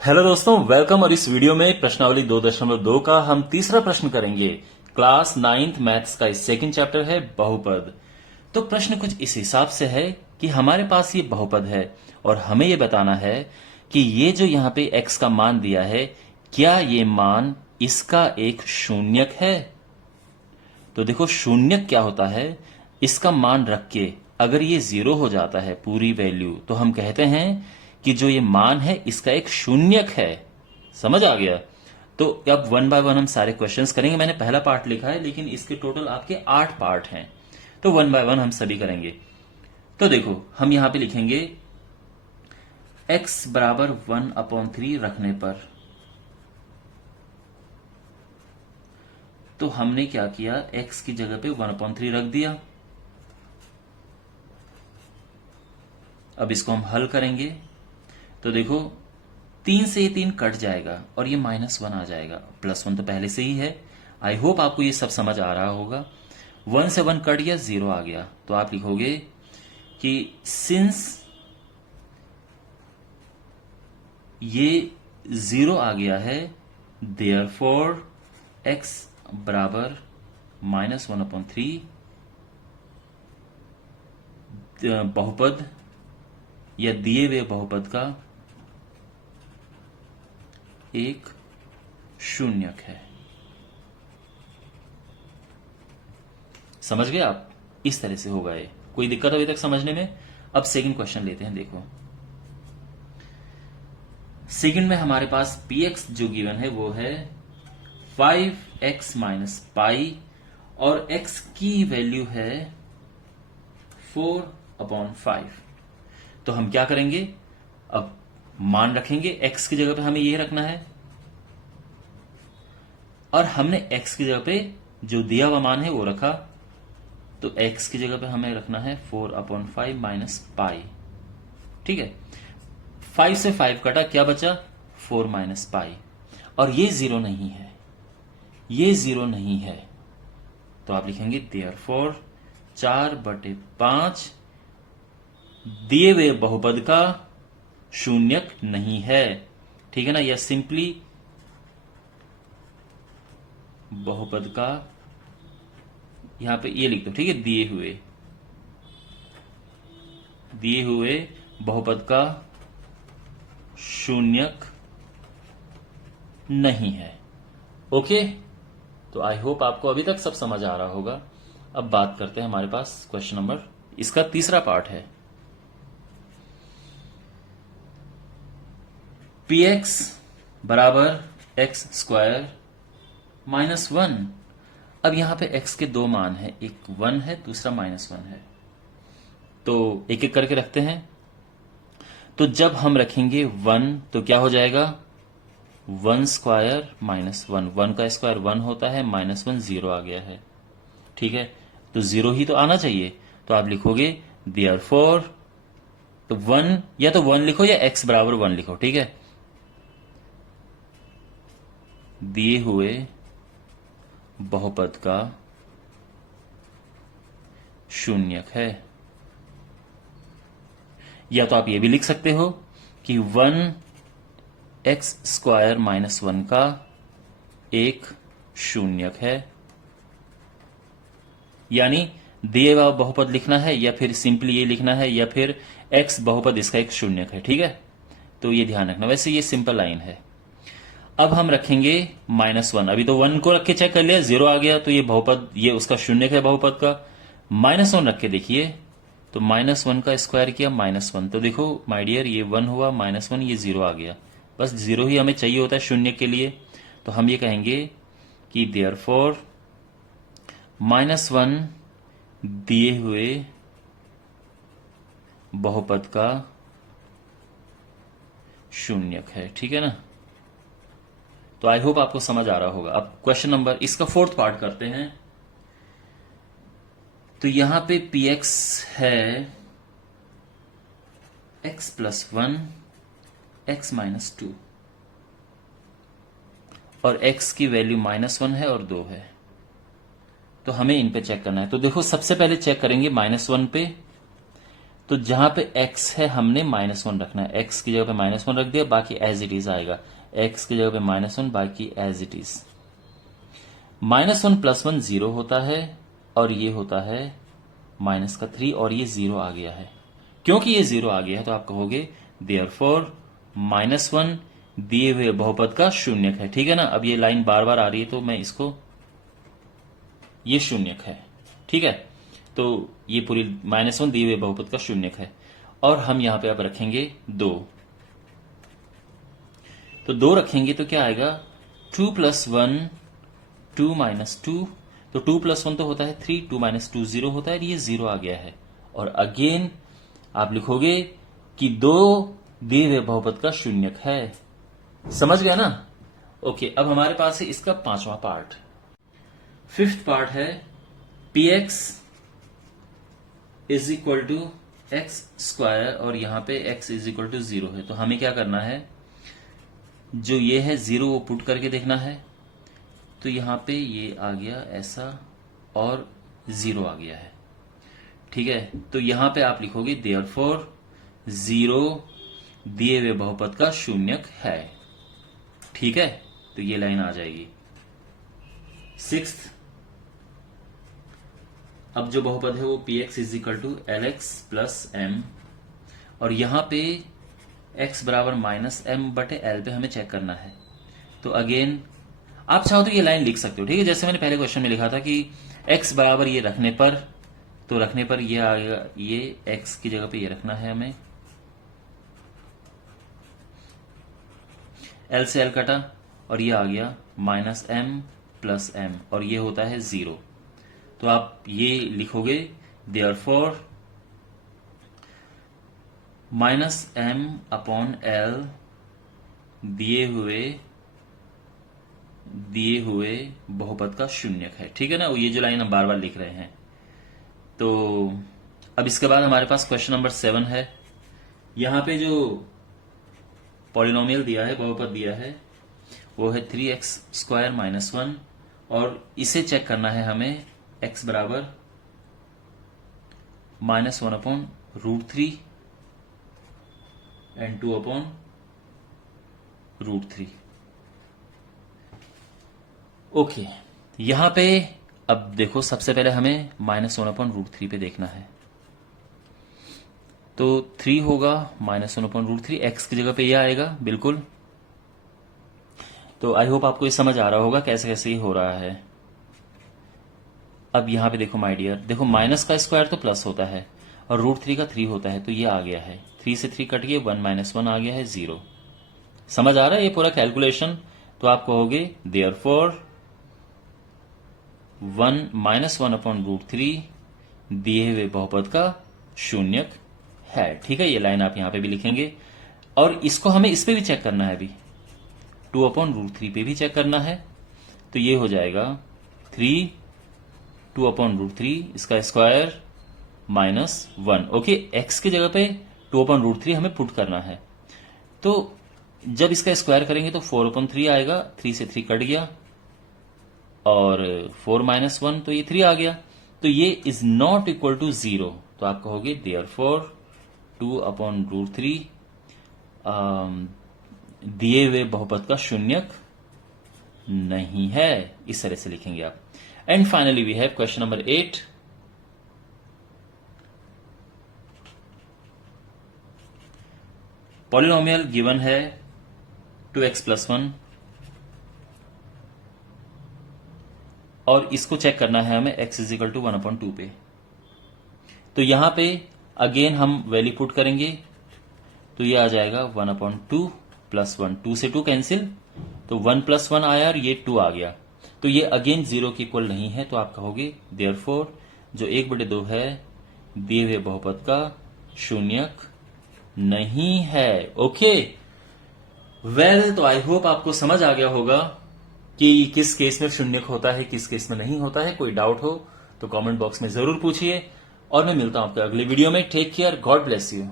Hello दोस्तों, welcome. और इस वीडियो में प्रश्नावली 2.2 का हम तीसरा प्रश्न करेंगे। क्लास 9th मैथ्स का सेकंड चैप्टर है बहुपद। तो प्रश्न कुछ इस हिसाब से है कि हमारे पास ये बहुपद है और हमें ये बताना है कि ये जो यहाँ पे x का मान दिया है, क्या ये मान इसका एक शून्यक है। तो देखो, शून्यक क्या होता है, इसका मान रख के अगर ये जीरो हो जाता है पूरी वैल्यू, तो हम कहते हैं कि जो ये मान है इसका एक शून्यक है। समझ आ गया। तो अब वन बाय वन हम सारे क्वेश्चंस करेंगे। मैंने पहला पार्ट लिखा है, लेकिन इसके टोटल आपके 8 पार्ट हैं, तो वन बाय वन हम सभी करेंगे। तो देखो, हम यहां पे लिखेंगे x बराबर 1/3 रखने पर, तो हमने क्या किया, x की जगह पे 1/3 रख दिया। अब इसको हम हल करेंगे तो देखो, 3 से ये 3 कट जाएगा और ये -1 आ जाएगा। +1 तो पहले से ही है। आई होप आपको ये सब समझ आ रहा होगा। 1 से 1 कट गया, 0 आ गया, तो आप लिखोगे कि सिंस ये 0 आ गया है, देयरफॉर x बराबर -1/3 बहुपद या दिए हुए बहुपद का एक शून्यक है। समझ गए आप? इस तरह से होगा ये। कोई दिक्कत अभी तक समझने में? अब सेकंड क्वेश्चन लेते हैं। देखो, सेकंड में हमारे पास px जो गिवन है वो है 5x माइनस पाई और x की वैल्यू है 4/5। तो हम क्या करेंगे, अब मान रखेंगे, x की जगह पे हमें ये रखना है और हमने x की जगह पे जो दिया हुआ मान है वो रखा, तो x की जगह पे हमें रखना है 4/5 माइनस पाई। ठीक है, 5 से 5 कटा, क्या बचा, 4 माइनस पाई। और ये 0 नहीं है, ये 0 नहीं है, तो आप लिखेंगे देयरफॉर 4/5 दिए हुए बहुपद का शून्यक नहीं है। ठीक है ना, या सिंपली बहुपद का, यहां पे ये लिख दो। ठीक है, दिए हुए बहुपद का शून्यक नहीं है। ओके, तो आई होप आपको अभी तक सब समझ आ रहा होगा। अब बात करते हैं, हमारे पास क्वेश्चन नंबर, इसका तीसरा पार्ट है। px बराबर x² -1। अब यहां पे x के दो मान है, एक 1 है, दूसरा -1 है, तो एक एक करके रखते हैं। तो जब हम रखेंगे 1 तो क्या हो जाएगा, 1² -1, 1 का स्क्वायर 1 होता है, -1 0 आ गया है। ठीक है, तो 0 ही तो आना चाहिए, तो आप लिखोगे देयरफॉर, तो 1 या तो 1 लिखो या x बराबर 1 लिखो। ठीक है, दिए हुए बहुपद का शून्यक है। या तो आप ये भी लिख सकते हो कि 1x² -1 का एक शून्यक है, यानी दिए हुआ बहुपद लिखना है या फिर सिंपली ये लिखना है, या फिर x बहुपद इसका एक शून्यक है। ठीक है, तो ये ध्यान रखना। वैसे ये सिंपल लाइन है। अब हम रखेंगे -1। अभी तो 1 को रख के चेक कर लिया, 0 आ गया, तो ये बहुपद, ये उसका शून्यक है बहुपद का। -1 रख के देखिए, तो -1 का स्क्वायर किया -1, तो देखो माय डियर, ये 1 हुआ, -1, ये 0 आ गया। बस 0 ही हमें चाहिए होता है शून्य के लिए। तो हम ये कहेंगे कि देयरफॉर -1 दिए हुए बहुपद का शून्यक है। ठीक है ना, तो आई होप आपको समझ आ रहा होगा। अब क्वेश्चन नंबर, इसका फोर्थ पार्ट करते हैं। तो यहां पे px है x+1 x -2 और x की वैल्यू -1 है और 2 है, तो हमें इन पे चेक करना है। तो देखो, सबसे पहले चेक करेंगे -1 पे, तो जहां पे x है हमने -1 रखना है, x की जगह पे -1 रख दिया, बाकी एज इट इज आएगा, x की जगह पे -1 बाकी एज इट इज। -1 + 1 0 होता है और ये होता है -3 और ये 0 आ गया है। क्योंकि ये 0 आ गया है तो आप कहोगे देयरफॉर -1 दिए हुए बहुपद का शून्यक है। ठीक है ना। अब ये लाइन बार बार आ रही है तो मैं इसको, ये शून्यक है। ठीक है, तो ये पूरी -1 दिए हुए बहुपद का शून्यक है। और हम यहां पे अब रखेंगे 2, तो 2 रखेंगे तो क्या आएगा 2 + 1 2 - 2, तो 2 + 1 तो होता है 3, 2 - 2 0 होता है, ये 0 आ गया है। और अगेन आप लिखोगे कि 2 दिए हुए बहुपद का शून्यक है। समझ गया ना। ओके, अब हमारे पास है इसका 5वां पार्ट। 5th पार्ट है px = x² और यहां पे x = 0 है। तो हमें क्या करना है, जो ये है 0 वो पुट करके देखना है। तो यहां पे ये आ गया ऐसा और 0 आ गया है। ठीक है, तो यहां पे आप लिखोगे देयरफॉर 0 दिए हुए बहुपद का शून्यक है। ठीक है, तो ये लाइन आ जाएगी। 6th, अब जो बहुपद है वो px = lx + m और यहां पे x बराबर -m/l पे हमें चेक करना है। तो अगेन आप चाहो तो ये लाइन लिख सकते हो। ठीक है, जैसे मैंने पहले क्वेश्चन में लिखा था कि x बराबर ये रखने पर, तो रखने पर ये आएगा, ये x की जगह पे ये रखना है हमें, l से l कटा और ये आ गया -m + m और ये होता है 0। तो आप ये लिखोगे देयरफॉर -m/l दिए हुए बहुपद का शून्यक है। ठीक है ना, ये जो लाइन हम बार बार लिख रहे हैं। तो अब इसके बाद हमारे पास क्वेश्चन नंबर 7 है। यहां पे जो पॉलिनोमियल दिया है, बहुपद दिया है, वो है 3x² - 1 और इसे चेक करना है हमें x बराबर -1/√3 एंड 2/√3। ओके, यहां पे अब देखो, सबसे पहले हमें -1/√3 पे देखना है। तो 3 होगा -1/√3, x की जगह पे ये आएगा बिल्कुल। तो आई होप आपको ये समझ आ रहा होगा कैसे कैसे ये हो रहा है। अब यहां पे देखो माय डियर, देखो माइनस का स्क्वायर तो प्लस होता है और √3 का 3 होता है, तो ये आ गया है 3 से 3 कट गया, 1 - 1 आ गया है 0। समझ आ रहा है ये पूरा कैलकुलेशन। तो आप कहोगे देयरफॉर 1 - 1/√3 दिए हुए बहुपद का शून्यक है। ठीक है, ये लाइन आप यहां पे भी लिखेंगे और इसको हमें इस पे भी चेक करना है, अभी 2/√3 पे भी चेक करना है। तो ये हो जाएगा 3 2/√3 इसका स्क्वायर -1। ओके, x की जगह पे 2/√3 हमें पुट करना है। तो जब इसका स्क्वायर करेंगे तो 4/3 आएगा, 3 से 3 कट गया और 4 - 1 तो ये 3 आ गया। तो ये इज नॉट इक्वल टू 0। तो आप कहोगे देयरफॉर 2/√3 दिए हुए बहुपद का शून्यक नहीं है। इस तरह से लिखेंगे आप। And finally we have question number 8। Polynomial given है 2x + 1 और इसको चेक करना है हमें x = 1/2 पे। तो यहां पे अगेन हम वैल्यू पुट करेंगे, तो ये आ जाएगा 1/2 + 1, 2 से 2 कैंसिल, तो 1 + 1 आया और ये 2 आ गया। तो ये अगेन 0 के इक्वल नहीं है। तो आप कहोगे देयरफॉर जो 1/2 है दिए हुए बहुपद का शून्यक नहीं है। ओके वेल, तो आई होप आपको समझ आ गया होगा कि किस केस में शून्यक होता है, किस केस में नहीं होता है। कोई डाउट हो तो कमेंट बॉक्स में जरूर पूछिए और मैं मिलता हूं आपके अगले वीडियो में। Take care, God bless you.